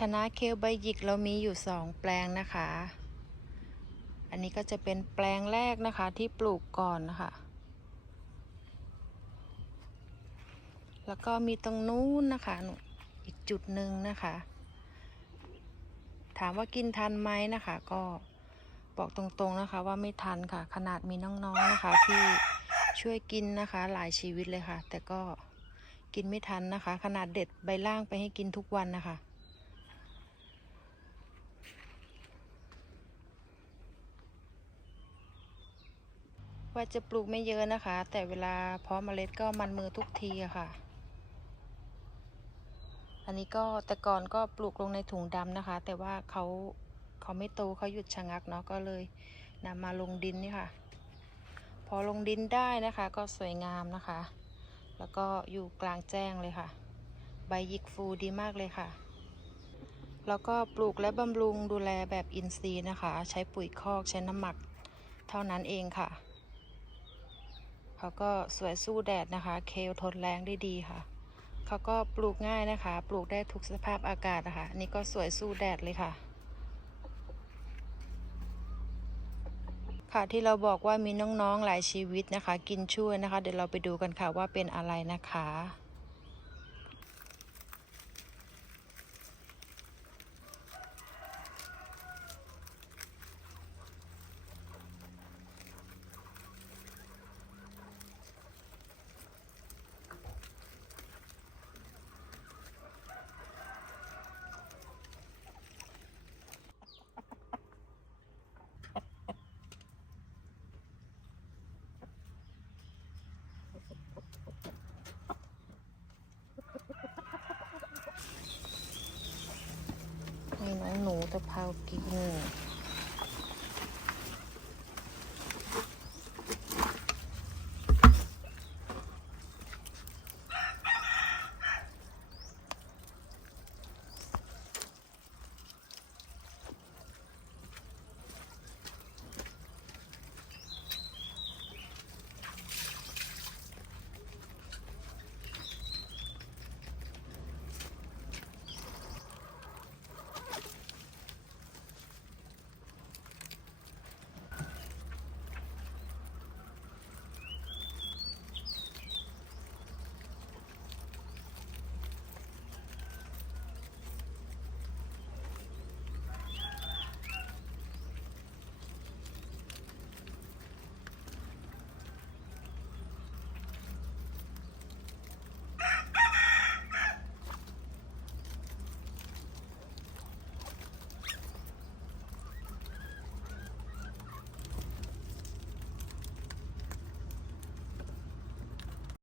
คณะเคลใบหยิกเรามีอยู่สองแปลงนะคะ อันนี้ก็จะเป็นแปลงแรกนะคะที่ปลูกก่อนนะคะ แล้วก็มีตรงนู้นนะคะหนูอีกจุดหนึ่งนะคะ ถามว่ากินทันไหมนะคะ ก็บอกตรงๆนะคะ ว่าไม่ทันค่ะ ขนาดมีน้องๆนะคะ ที่ช่วยกินนะคะ หลายชีวิตเลยค่ะ แต่ก็กินไม่ทันนะคะ ขนาดเด็ดใบล่างไปให้กินทุกวันนะคะ ว่าจะปลูกไม่เยอะนะคะ แต่เวลาเพาะเมล็ดก็มันมือทุกทีอะค่ะ อันนี้ก็แต่ก่อนก็ปลูกลงในถุงดำนะคะ แต่ว่าเขาเขาไม่โตเขาหยุดชะงักเนาะก็เลยนำมาลงดินนี่ค่ะ พอลงดินได้นะคะ ก็สวยงามนะคะ แล้วก็อยู่กลางแจ้งเลยค่ะ ใบหยิกฟูดีมากเลยค่ะ แล้วก็ปลูกและบำรุงดูแลแบบอินทรีย์นะคะ ใช้ปุ๋ยคอกใช้น้ำหมักเท่านั้นเองค่ะ เขาก็สวยสู้แดดนะคะ เคลทนแรงได้ดีค่ะ เขาก็ปลูกง่ายนะคะ ปลูกได้ทุกสภาพอากาศนะคะนี่ก็สวยสู้แดดเลยค่ะ ค่ะที่เราบอกว่ามีน้องๆหลายชีวิตนะคะ กินช่วยนะคะ เดี๋ยวเราไปดูกันค่ะว่าเป็นอะไรนะคะ ให้น้องหนูตะเภากิน